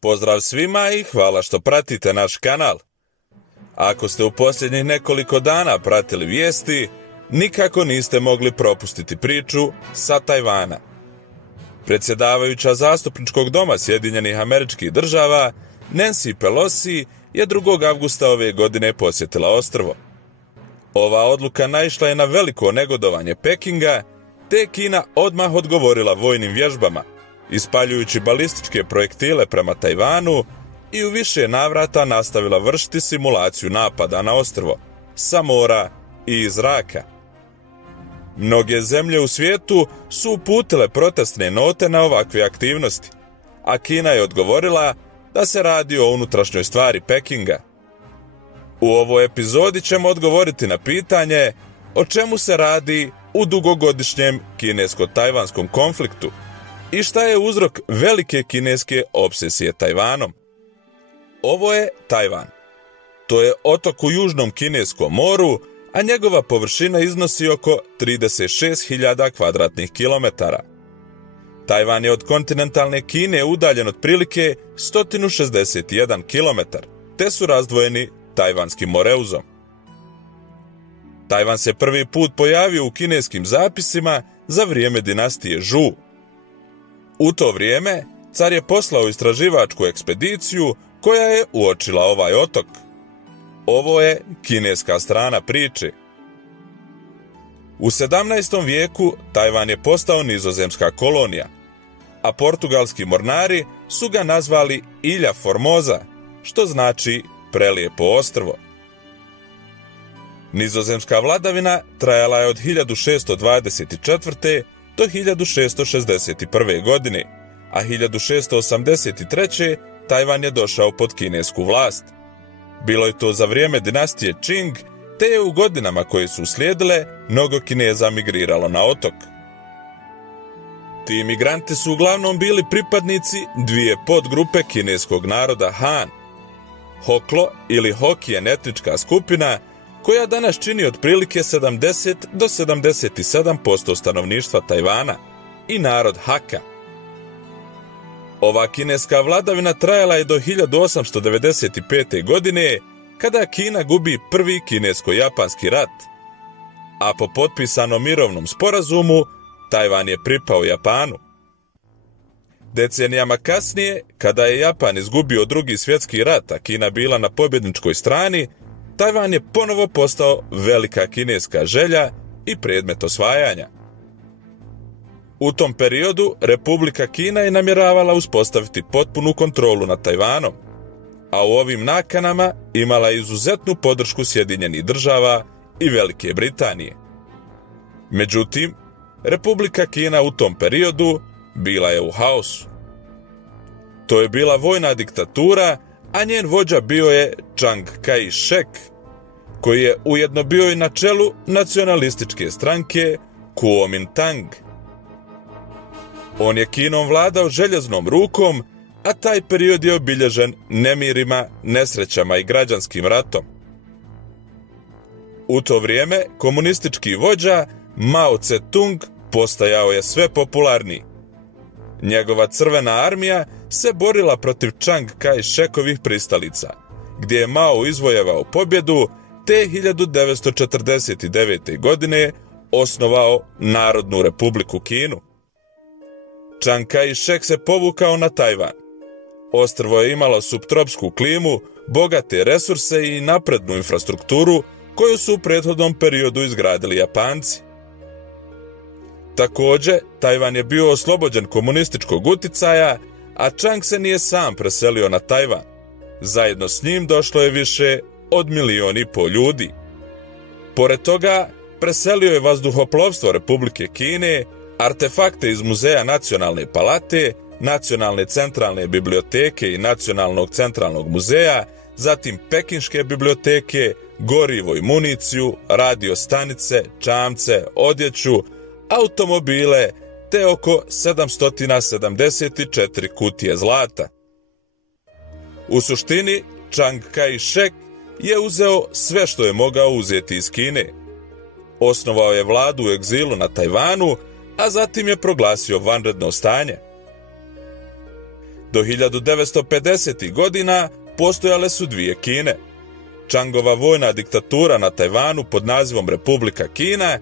Pozdrav svima i hvala što pratite naš kanal. Ako ste u posljednjih nekoliko dana pratili vijesti, nikako niste mogli propustiti priču sa Tajvana. Predsjedavajuća Zastupničkog doma Sjedinjenih Američkih Država, Nancy Pelosi, je 2. avgusta ove godine posjetila ostrvo. Ova odluka naišla je na veliko negodovanje Pekinga, te je Kina odmah odgovorila vojnim vježbama, ispaljujući balističke projektile prema Tajvanu i u više navrata nastavila vršiti simulaciju napada na ostrvo, sa mora i iz zraka. Mnoge zemlje u svijetu su uputile protestne note na ovakve aktivnosti, a Kina je odgovorila da se radi o unutrašnjoj stvari Pekinga. U ovoj epizodi ćemo odgovoriti na pitanje o čemu se radi u dugogodišnjem kinesko-tajvanskom konfliktu i šta je uzrok velike kineske obsesije Tajvanom. Ovo je Tajvan. To je otok u južnom kineskom moru, a njegova površina iznosi oko 36.000 kvadratnih kilometara. Tajvan je od kontinentalne Kine udaljen otprilike 161 km, te su razdvojeni Tajvanskim moreuzom. Tajvan se prvi put pojavio u kineskim zapisima za vrijeme dinastije Zhou. U to vrijeme car je poslao istraživačku ekspediciju koja je uočila ovaj otok. Ovo je kineska strana priče. U 17. vijeku Tajvan je postao nizozemska kolonija, a portugalski mornari su ga nazvali Ilha Formosa, što znači prelijepo ostrvo. Nizozemska vladavina trajala je od 1624. do 1661. godine, a 1683. Tajvan je došao pod kinesku vlast. Bilo je to za vrijeme dinastije Qing, te je u godinama koje su uslijedile mnogo Kineza migriralo na otok. Ti migranti su uglavnom bili pripadnici dvije podgrupe kineskog naroda Han. Hoklo ili Hokijen etnička skupina, koja danas čini otprilike 70 do 77% stanovništva Tajvana, i narod Haka. Ova kineska vladavina trajala je do 1895. godine, kada Kina gubi prvi kinesko-japanski rat, a po potpisanom mirovnom sporazumu Tajvan je pripao Japanu. Decenijama kasnije, kada je Japan izgubio Drugi svjetski rat, a Kina bila na pobjedničkoj strani, Tajvan je ponovo postao velika kineska želja i predmet osvajanja. U tom periodu Republika Kina je namjeravala uspostaviti potpunu kontrolu nad Tajvanom, a u ovim nakanama imala je izuzetnu podršku Sjedinjenih Država i Velike Britanije. Međutim, Republika Kina u tom periodu bila je u haosu. To je bila vojna diktatura, a njen vođa bio je Chiang Kai-shek, koji je ujedno bio i na čelu nacionalističke stranke Kuomintang. On je Kinom vladao željeznom rukom, a taj period je obilježen nemirima, nesrećama i građanskim ratom. U to vrijeme komunistički vođa Mao Tse-tung postajao je sve popularniji. Njegova crvena armija se borila protiv Chiang Kai-shekovih pristalica, gdje je Mao izvojevao pobjedu, te 1949. godine osnovao Narodnu Republiku Kinu. Chiang Kai-shek se povukao na Tajvan. Ostrvo je imalo suptropsku klimu, bogate resurse i naprednu infrastrukturu koju su u prethodnom periodu izgradili Japanci. Također, Tajvan je bio oslobođen komunističkog uticaja, a Chiang se nije sam preselio na Tajvan. Zajedno s njim došlo je više od 1,5 milijuna ljudi. Pored toga, preselio je vazduhoplovstvo Republike Kine, artefakte iz Muzeja Nacionalne palate, Nacionalne centralne biblioteke i Nacionalnog centralnog muzeja, zatim Pekinške biblioteke, gorivo i municiju, radio stanice, čamce, odjeću, automobile, te oko 774 kutije zlata. U suštini, Chiang Kai-shek je uzeo sve što je mogao uzeti iz Kine. Osnovao je vladu u egzilu na Tajvanu, a zatim je proglasio vanredno stanje. Do 1950. godina postojale su dvije Kine. Čangova vojna diktatura na Tajvanu pod nazivom Republika Kina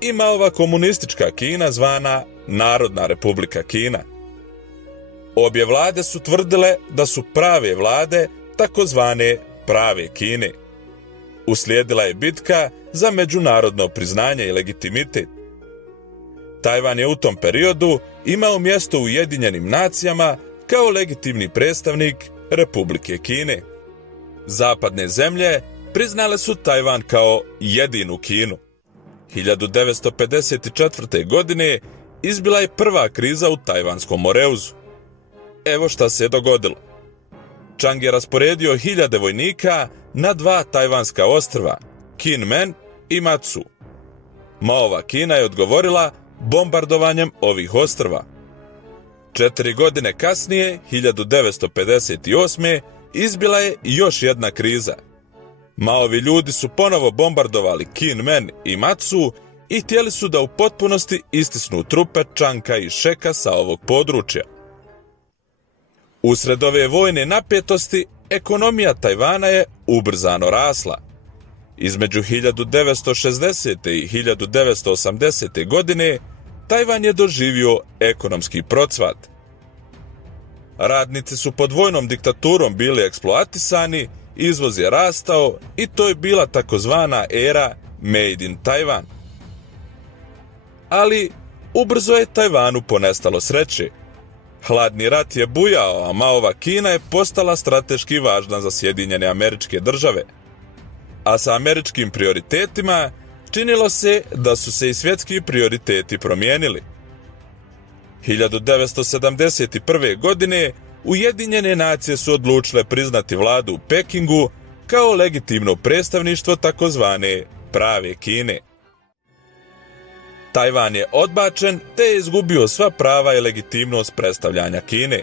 i Maova komunistička Kina zvana Narodna Republika Kina. Obje vlade su tvrdile da su prave vlade takozvane prave Kine. Uslijedila je bitka za međunarodno priznanje i legitimitet. Tajvan je u tom periodu imao mjesto u Ujedinjenim nacijama kao legitimni predstavnik Republike Kine. Zapadne zemlje priznale su Tajvan kao jedinu Kinu. 1954. godine izbila je prva kriza u Tajvanskom Moreuzu. Evo šta se je dogodilo. Čang je rasporedio 1000 vojnika na 2 tajvanska ostrva, Kinmen i Matsu. Maova Kina je odgovorila bombardovanjem ovih ostrva. 4 godine kasnije, 1958. izbila je još jedna kriza. Maovi ljudi su ponovo bombardovali Kinmen i Matsu i htjeli su da u potpunosti istisnu trupe Čang Kai-sheka sa ovog područja. Usred ove vojne napetosti, ekonomija Tajvana je ubrzano rasla. Između 1960. i 1980. godine Tajvan je doživio ekonomski procvat. Radnici su pod vojnom diktaturom bili eksploatisani, izvoz je rastao i to je bila takozvana era Made in Taiwan. Ali ubrzo je Tajvanu ponestalo sreće. Hladni rat je bujao, a Maova Kina je postala strateški važna za Sjedinjene Američke Države. A sa američkim prioritetima činilo se da su se i svjetski prioriteti promijenili. 1971. godine Ujedinjene nacije su odlučile priznati vladu u Pekingu kao legitimno predstavništvo takozvane prave Kine. Tajvan je odbačen te je izgubio sva prava i legitimnost predstavljanja Kine.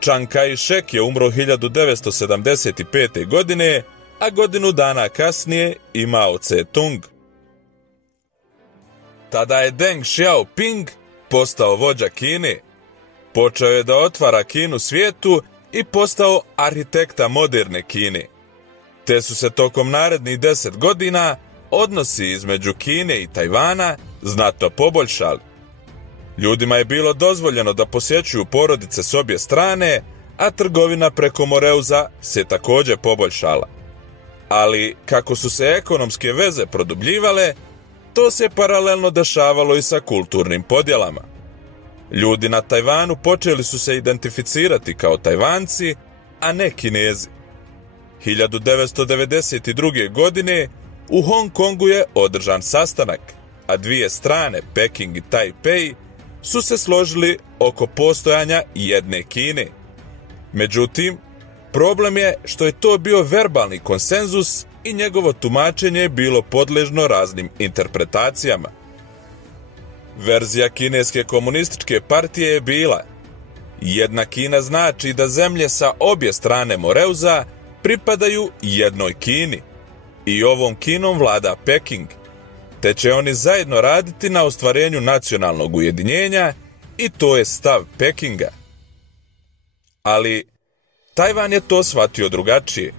Čang Kai-shek je umro 1975. godine, a godinu dana kasnije i Mao Tse-tung. Tada je Deng Xiaoping postao vođa Kine. Počeo je da otvara Kinu svijetu i postao arhitekta moderne Kine. Te su se tokom narednih 10 godina odnosi između Kine i Tajvana znatno poboljšali. Ljudima je bilo dozvoljeno da posjećuju porodice s obje strane, a trgovina preko Moreuza se također poboljšala. Ali kako su se ekonomske veze produbljivale, to se paralelno dešavalo i sa kulturnim podjelama. Ljudi na Tajvanu počeli su se identificirati kao Tajvanci, a ne Kinezi. 1992. godine u Hong Kongu je održan sastanak, a dvije strane, Peking i Tajpej, su se složili oko postojanja jedne Kine. Međutim, problem je što je to bio verbalni konsenzus i njegovo tumačenje je bilo podležno raznim interpretacijama. Verzija kineske komunističke partije je bila: jedna Kina znači da zemlje sa obje strane Moreuza pripadaju jednoj Kini i ovom Kinom vlada Peking, te će oni zajedno raditi na ostvarenju nacionalnog ujedinjenja i to je stav Pekinga. Ali Tajvan je to shvatio drugačije.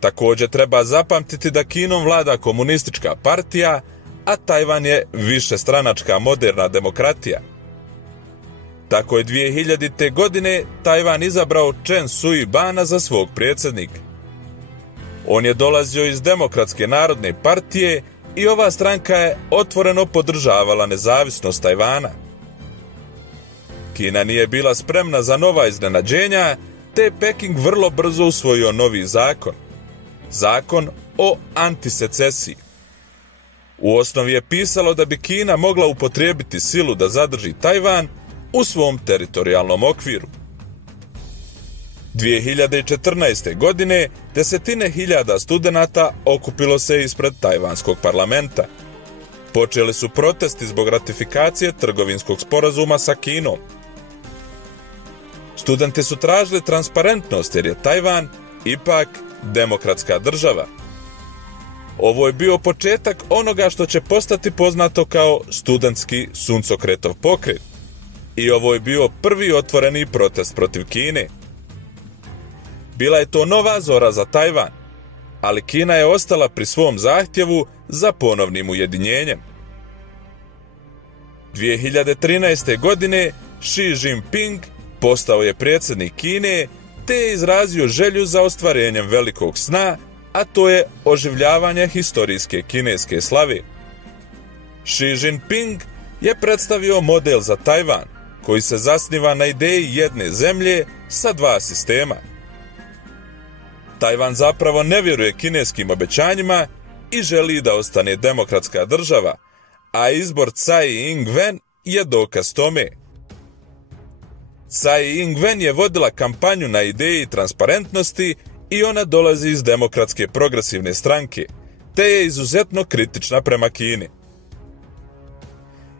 Također treba zapamtiti da Kinom vlada komunistička partija, a Tajvan je višestranačka moderna demokratija. Tako je 2000. godine Tajvan izabrao Chen Shui-bana za svog predsjednika. On je dolazio iz Demokratske narodne partije i ova stranka je otvoreno podržavala nezavisnost Tajvana. Kina nije bila spremna za nova iznenađenja, te je Peking vrlo brzo usvojio novi zakon. Zakon o antisecesiji. U osnovi je pisalo da bi Kina mogla upotrijebiti silu da zadrži Tajvan u svom teritorijalnom okviru. 2014. godine desetine hiljada studenata okupilo se ispred tajvanskog parlamenta. Počeli su protesti zbog ratifikacije trgovinskog sporazuma sa Kinom. Studenti su tražili transparentnost jer je Tajvan ipak demokratska država. Ovo je bio početak onoga što će postati poznato kao studentski suncokretov pokret. i ovo je bio prvi otvoreni protest protiv Kine. Bila je to nova zora za Tajvan, ali Kina je ostala pri svom zahtjevu za ponovnim ujedinjenjem. 2013. godine Xi Jinping postao je predsjednik Kine te je izrazio želju za ostvarenjem velikog sna, a to je oživljavanje historijske kineske slave. Xi Jinping je predstavio model za Tajvan, koji se zasniva na ideji jedne zemlje sa dva sistema. Tajvan zapravo ne vjeruje kineskim obećanjima i želi da ostane demokratska država, a izbor Tsai Ing-wen je dokaz tome. Tsai Ing-wen je vodila kampanju na ideji transparentnosti i ona dolazi iz demokratske progresivne stranke, te je izuzetno kritična prema Kini.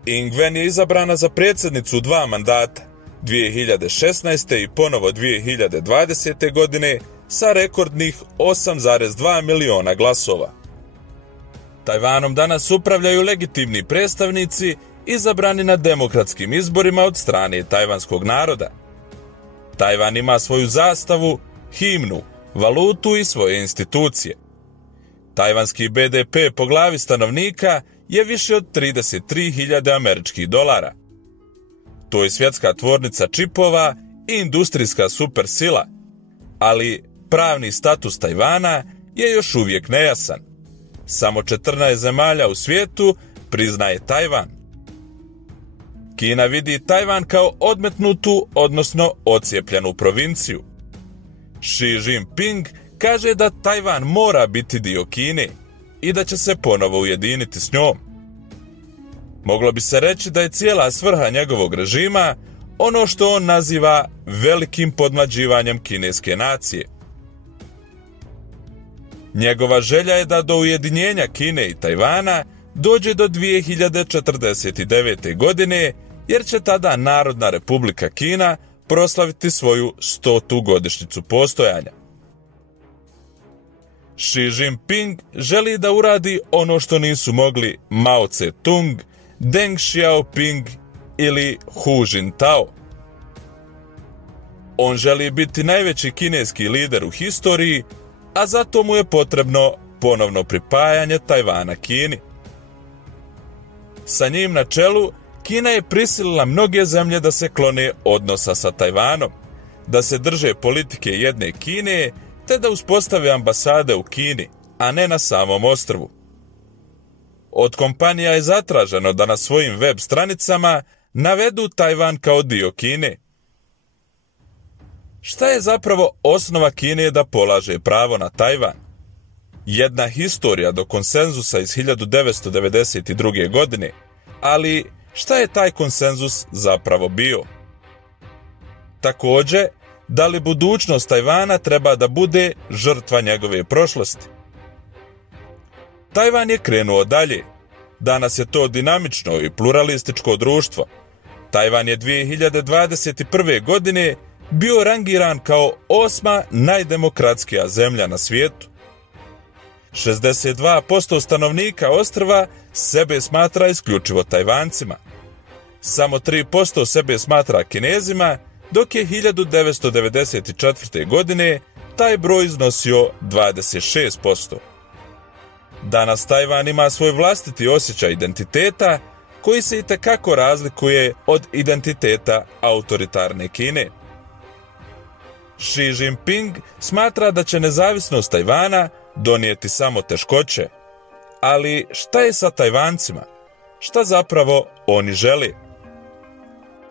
Ing-wen je izabrana za predsjednicu u 2 mandata, 2016. i ponovo 2020. godine, sa rekordnih 8,2 miliona glasova. Tajvanom danas upravljaju legitimni predstavnici izabrani na demokratskim izborima od strane tajvanskog naroda. Tajvan ima svoju zastavu, himnu, valutu i svoje institucije. Tajvanski BDP po glavi stanovnika je više od 33.000 američkih dolara. To je svjetska tvornica čipova i industrijska supersila, ali pravni status Tajvana je još uvijek nejasan. Samo 14 zemalja u svijetu priznaje Tajvan. Kina vidi Tajvan kao odmetnutu, odnosno odcijepljenu provinciju. Xi Jinping kaže da Tajvan mora biti dio Kine i da će se ponovo ujediniti s njom. Moglo bi se reći da je cijela svrha njegovog režima ono što on naziva velikim podmlađivanjem kineske nacije. Njegova želja je da do ujedinjenja Kine i Tajvana dođe do 2049. godine, jer će tada Narodna Republika Kina proslaviti svoju 100. godišnjicu postojanja. Xi Jinping želi da uradi ono što nisu mogli Mao Tse-tung, Deng Xiaoping ili Hu Jintao. On želi biti najveći kineski lider u historiji, a zato mu je potrebno ponovno pripajanje Tajvana Kini. Sa njim na čelu, Kina je prisilila mnoge zemlje da se klone odnosa sa Tajvanom, da se drže politike jedne Kine, te da uspostave ambasade u Kini, a ne na samom ostrvu. Od kompanija je zatraženo da na svojim web stranicama navedu Tajvan kao dio Kine. Šta je zapravo osnova Kine da polaže pravo na Tajvan? Jedna historija do konsenzusa iz 1992. godine, ali šta je taj konsenzus zapravo bio? Također, da li budućnost Tajvana treba da bude žrtva njegove prošlosti? Tajvan je krenuo dalje. Danas je to dinamično i pluralističko društvo. Tajvan je 2021. godine bio rangiran kao 8. najdemokratskija zemlja na svijetu. 62% stanovnika ostrva sebe smatra isključivo Tajvancima. Samo 3% sebe smatra Kinezima, dok je 1994. godine taj broj iznosio 26%. Danas Tajvan ima svoj vlastiti osjećaj identiteta koji se itekako razlikuje od identiteta autoritarne Kine. Xi Jinping smatra da će nezavisnost Tajvana donijeti samo teškoće. Ali šta je sa Tajvancima? Šta zapravo oni žele?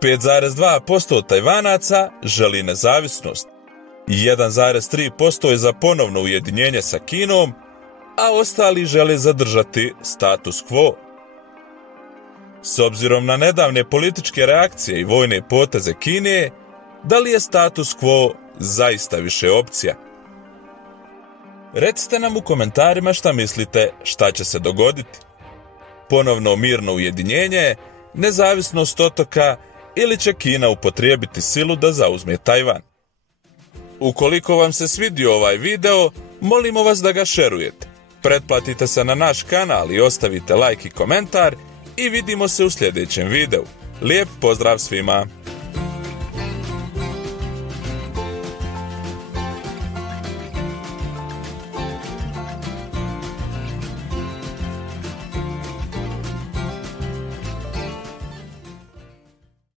5,2% Tajvanaca želi nezavisnost, 1,3% je za ponovno ujedinjenje sa Kinom, a ostali žele zadržati status quo. S obzirom na nedavne političke reakcije i vojne poteze Kine, da li je status quo zaista više opcija? Recite nam u komentarima šta mislite šta će se dogoditi. Ponovno mirno ujedinjenje, nezavisnost otoka ili će Kina upotrijebiti silu da zauzme Tajvan? Ukoliko vam se svidio ovaj video, molimo vas da ga šerujete. Pretplatite se na naš kanal i ostavite like i komentar i vidimo se u sljedećem videu. Lijep pozdrav svima!